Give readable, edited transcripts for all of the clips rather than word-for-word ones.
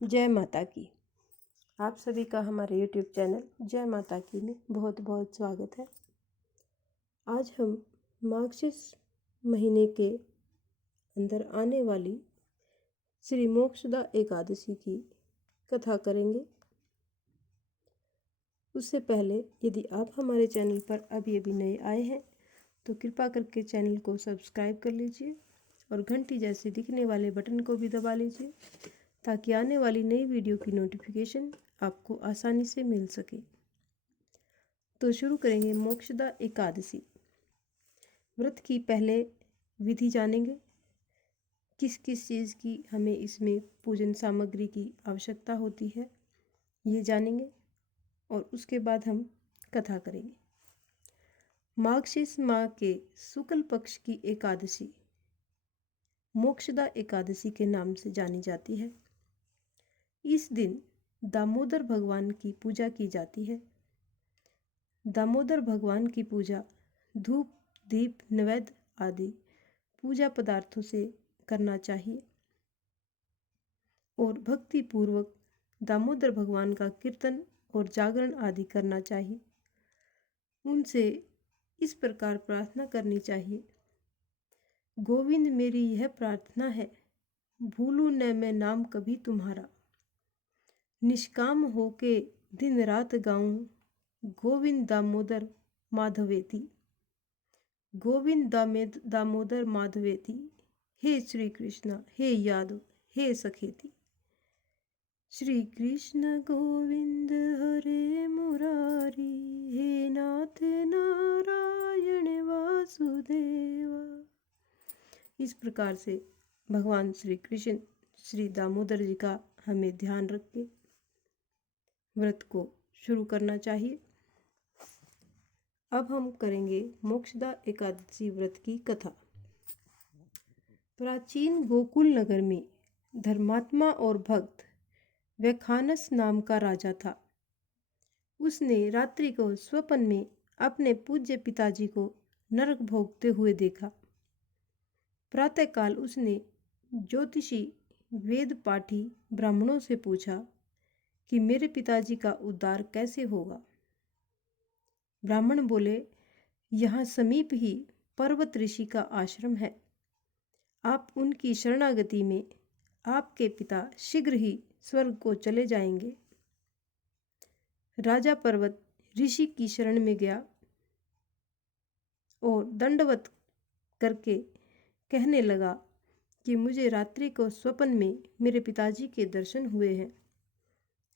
जय माता की। आप सभी का हमारे YouTube चैनल जय माता की में बहुत बहुत स्वागत है। आज हम मार्गशीर्ष महीने के अंदर आने वाली श्री मोक्षदा एकादशी की कथा करेंगे। उससे पहले यदि आप हमारे चैनल पर अभी नए आए हैं तो कृपा करके चैनल को सब्सक्राइब कर लीजिए और घंटी जैसे दिखने वाले बटन को भी दबा लीजिए ताकि आने वाली नई वीडियो की नोटिफिकेशन आपको आसानी से मिल सके। तो शुरू करेंगे मोक्षदा एकादशी व्रत की। पहले विधि जानेंगे, किस किस चीज़ की हमें इसमें पूजन सामग्री की आवश्यकता होती है ये जानेंगे और उसके बाद हम कथा करेंगे। मार्गशीर्ष माह के शुक्ल पक्ष की एकादशी मोक्षदा एकादशी के नाम से जानी जाती है। इस दिन दामोदर भगवान की पूजा की जाती है। दामोदर भगवान की पूजा धूप दीप नैवेद्य आदि पूजा पदार्थों से करना चाहिए और भक्ति पूर्वक दामोदर भगवान का कीर्तन और जागरण आदि करना चाहिए। उनसे इस प्रकार प्रार्थना करनी चाहिए, गोविंद मेरी यह प्रार्थना है, भूलूं न मैं नाम कभी तुम्हारा, निष्काम होके दिन रात गाऊं, गोविंद दामोदर माधवेति, गोविंद दामोदर माधवेति, हे श्री कृष्ण हे यादव हे सखेति। श्री कृष्ण गोविंद हरे मुरारी, हे नाथ नारायण वासुदेवा। इस प्रकार से भगवान श्री कृष्ण श्री दामोदर जी का हमें ध्यान रख के व्रत को शुरू करना चाहिए। अब हम करेंगे मोक्षदा एकादशी व्रत की कथा। प्राचीन गोकुल नगर में धर्मात्मा और भक्त वैखानस नाम का राजा था। उसने रात्रि को स्वप्न में अपने पूज्य पिताजी को नरक भोगते हुए देखा। प्रातःकाल उसने ज्योतिषी वेद पाठी ब्राह्मणों से पूछा कि मेरे पिताजी का उद्धार कैसे होगा। ब्राह्मण बोले, यहाँ समीप ही पर्वत ऋषि का आश्रम है, आप उनकी शरणागति में आपके पिता शीघ्र ही स्वर्ग को चले जाएंगे। राजा पर्वत ऋषि की शरण में गया और दंडवत करके कहने लगा कि मुझे रात्रि को स्वप्न में मेरे पिताजी के दर्शन हुए हैं।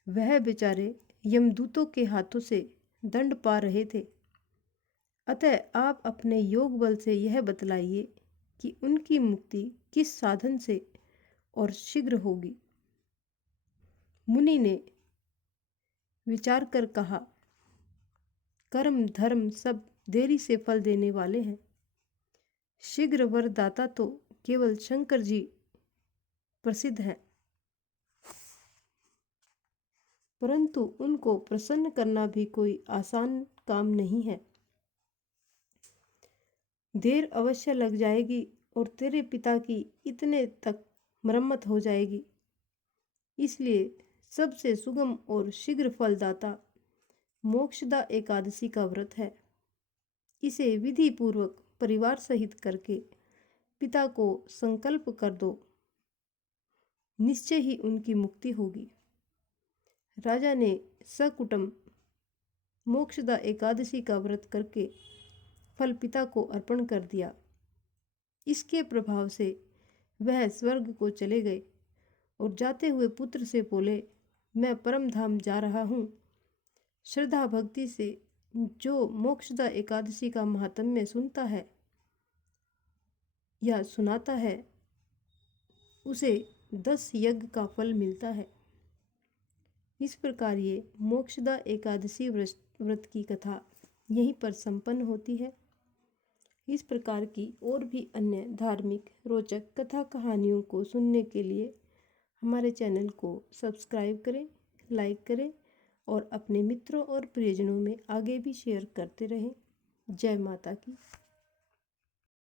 वह बेचारे यमदूतों के हाथों से दंड पा रहे थे, अतः आप अपने योग बल से यह बतलाइए कि उनकी मुक्ति किस साधन से और शीघ्र होगी। मुनि ने विचार कर कहा, कर्म धर्म सब देरी से फल देने वाले हैं, शीघ्र वरदाता तो केवल शंकर जी प्रसिद्ध हैं, परंतु उनको प्रसन्न करना भी कोई आसान काम नहीं है। देर अवश्य लग जाएगी और तेरे पिता की इतने तक मरम्मत हो जाएगी। इसलिए सबसे सुगम और शीघ्र फलदाता मोक्षदा एकादशी का व्रत है। इसे विधि पूर्वक परिवार सहित करके पिता को संकल्प कर दो, निश्चय ही उनकी मुक्ति होगी। राजा ने सकुटुंब मोक्षदा एकादशी का व्रत करके फल पिता को अर्पण कर दिया। इसके प्रभाव से वह स्वर्ग को चले गए और जाते हुए पुत्र से बोले, मैं परम धाम जा रहा हूँ। श्रद्धा भक्ति से जो मोक्षदा एकादशी का महात्म्य सुनता है या सुनाता है उसे 10 यज्ञ का फल मिलता है। इस प्रकार ये मोक्षदा एकादशी व्रत की कथा यहीं पर संपन्न होती है। इस प्रकार की और भी अन्य धार्मिक रोचक कथा कहानियों को सुनने के लिए हमारे चैनल को सब्सक्राइब करें, लाइक करें और अपने मित्रों और प्रियजनों में आगे भी शेयर करते रहें। जय माता की।